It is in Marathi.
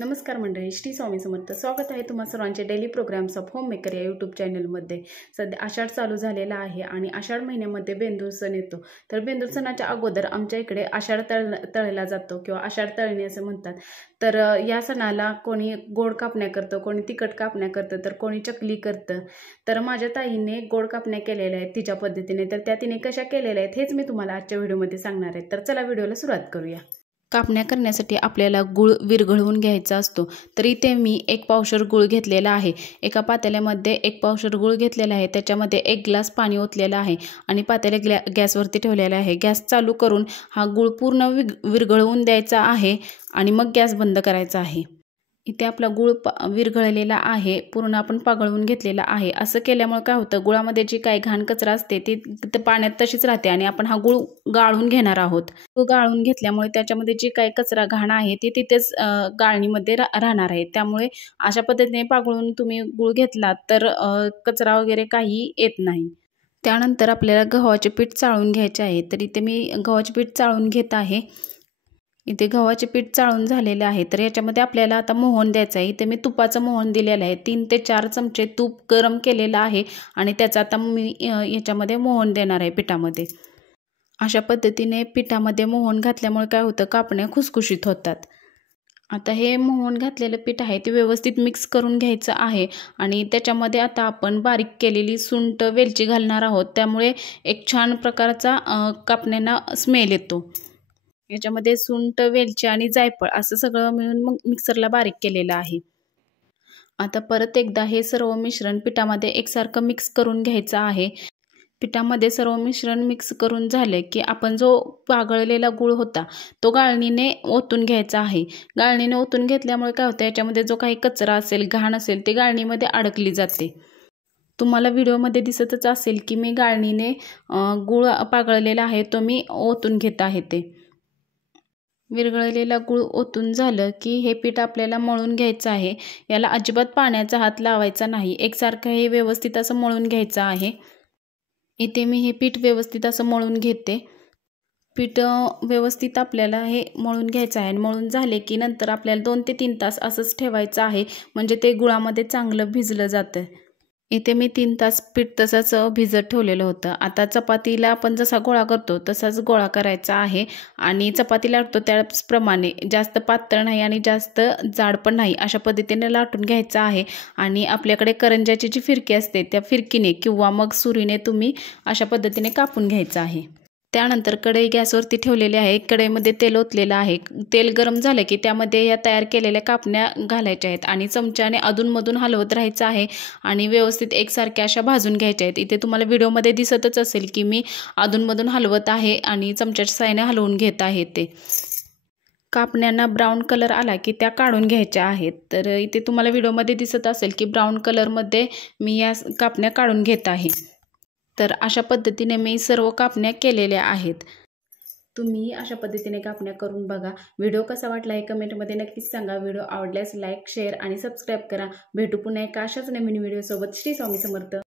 नमस्कार मंडळी, श्री स्वामी समर्थ. स्वागत आहे तुम्हा सर्वांचे daily programs of home maker या यूट्यूब चॅनलमध्ये. सध्या आषाढ चालू झालेला आहे आणि आषाढ महिन्यामध्ये बेंदूर सण येतो. तर बेंदूर सणाच्या अगोदर आमच्या इकडे आषाढ तळला जातो किंवा आषाढ तळणी असं म्हणतात. तर या सणाला कोणी गोड कापण्या करतं, कोणी तिखट कापण्या करतं, तर कोणी चकली करतं. तर माझ्या ताईने गोड कापण्या केलेल्या आहेत तिच्या पद्धतीने. तर त्या तिने कशा केलेल्या आहेत हेच मी तुम्हाला आजच्या व्हिडिओमध्ये सांगणार आहे. तर चला व्हिडिओला सुरुवात करूया. कापण्या करण्यासाठी आपल्याला गूळ विरघळवून घ्यायचा असतो. तर इथे मी 1 पावशर गूळ घेतलेला आहे. एका पातेल्यामध्ये 1 पावशर गूळ घेतलेला आहे. त्याच्यामध्ये 1 ग्लास पाणी ओतलेलं आहे आणि पातेले गॅसवरती ठेवलेला आहे. गॅस चालू करून हा गूळ पूर्ण विरघळवून द्यायचा आहे आणि मग गॅस बंद करायचा आहे. इथे आपला गूळ विरघळलेला आहे, पूर्ण आपण पागळून घेतलेला आहे. असं केल्यामुळे काय होतं, गुळामध्ये जी काही घाण कचरा असते ती पाण्यात तशीच राहते आणि आपण हा गूळ गाळून घेणार आहोत. तो गाळून घेतल्यामुळे त्याच्यामध्ये जी काही कचरा घाण आहे ती तिथेच गाळणीमध्ये राहणार आहे. त्यामुळे अशा पद्धतीने पागळून तुम्ही गूळ घेतला तर कचरा वगैरे काही येत नाही. त्यानंतर आपल्याला गव्हाचे पीठ चाळून घ्यायचे आहे. तर इथे मी गव्हाचे पीठ चाळून घेत आहे. इथे गव्हाचे पीठ चाळून झालेले आहे. तर याच्यामध्ये आपल्याला आता मोहन द्यायचं आहे. इथे मी तुपाचं मोहन दिलेलं आहे. 3 ते 4 चमचे तूप गरम केलेलं आहे आणि त्याचा आता मी याच्यामध्ये मोहन देणार आहे पिठामध्ये. अशा पद्धतीने पिठामध्ये मोहन घातल्यामुळे काय होतं, कापण्या खुसखुशीत होतात. आता हे मोहन घातलेलं पीठ आहे ते व्यवस्थित मिक्स करून घ्यायचं आहे आणि त्याच्यामध्ये आता आपण बारीक केलेली सुंठ वेलची घालणार आहोत. त्यामुळे एक छान प्रकारचा कापण्यांना स्मेल येतो. याच्यामध्ये सुंठ, वेलची आणि जायफळ असं सगळं मिळून मग मिक्सरला बारीक केलेलं आहे. आता परत एकदा हे सर्व मिश्रण पिठामध्ये एकसारखं मिक्स करून घ्यायचं आहे. पिठामध्ये सर्व मिश्रण मिक्स करून झाले की आपण जो पागळलेला गूळ होता तो गाळणीने ओतून घ्यायचा आहे. गाळणीने ओतून घेतल्यामुळे काय होतं, याच्यामध्ये जो काही कचरा असेल, घाण असेल ते गाळणीमध्ये अडकली जाते. तुम्हाला व्हिडिओमध्ये दिसतच असेल की मी गाळणीने गूळ पागळलेला आहे तो मी ओतून घेत आहे. ते विरघळलेला गूळ ओतून झालं की हे पीठ आपल्याला मळून घ्यायचं आहे. याला अजिबात पाण्याचा हात लावायचा नाही. एकसारखं हे व्यवस्थित असं मळून घ्यायचं आहे. इथे मी हे पीठ व्यवस्थित असं मळून घेते. पीठ व्यवस्थित आपल्याला हे मळून घ्यायचं आहे आणि मळून झाले की नंतर आपल्याला 2 ते 3 तास असंच ठेवायचं आहे, म्हणजे ते गुळामध्ये चांगलं भिजलं जातं. इथे मी 3 तास पीठ तसंच भिजत ठेवलेलं होतं. आता चपातीला आपण जसा गोळा करतो तसाच गोळा करायचा आहे आणि चपाती लाटतो त्याचप्रमाणे जास्त पातळ नाही आणि जास्त जाड पण नाही, अशा पद्धतीने लाटून घ्यायचा आहे. आणि आपल्याकडे करंज्याची जी फिरकी असते त्या फिरकीने किंवा मग सुरीने तुम्ही अशा पद्धतीने कापून घ्यायचं आहे. त्यानंतर कढई गॅसवरती ठेवलेली आहे. कढईमध्ये तेल ओतलेलं आहे. तेल गरम झालं की त्यामध्ये या तयार केलेल्या कापण्या घालायच्या आहेत आणि चमच्याने अधूनमधून हलवत राहायचं आहे आणि व्यवस्थित एकसारख्या अशा भाजून घ्यायच्या आहेत. इथे तुम्हाला व्हिडिओमध्ये दिसतच असेल की मी अधूनमधून हलवत आहे आणि चमच्याच्या साहाय्याने हलवून घेत आहे. ते कापण्यांना ब्राऊन कलर आला की त्या काढून घ्यायच्या आहेत. तर इथे तुम्हाला व्हिडिओमध्ये दिसत असेल की ब्राऊन कलरमध्ये मी या कापण्या काढून घेत आहे. तर अशा पद्धतीने मी सर्व कापण्या केलेल्या आहेत. तुम्ही अशा पद्धतीने कापण्या करून बघा. व्हिडिओ कसा वाटला हे कमेंटमध्ये नक्कीच सांगा. व्हिडिओ आवडल्यास लाईक, शेअर आणि सबस्क्राईब करा. भेटू पुन्हा एका अशाच नवीन व्हिडिओसोबत. श्री स्वामी समर्थ.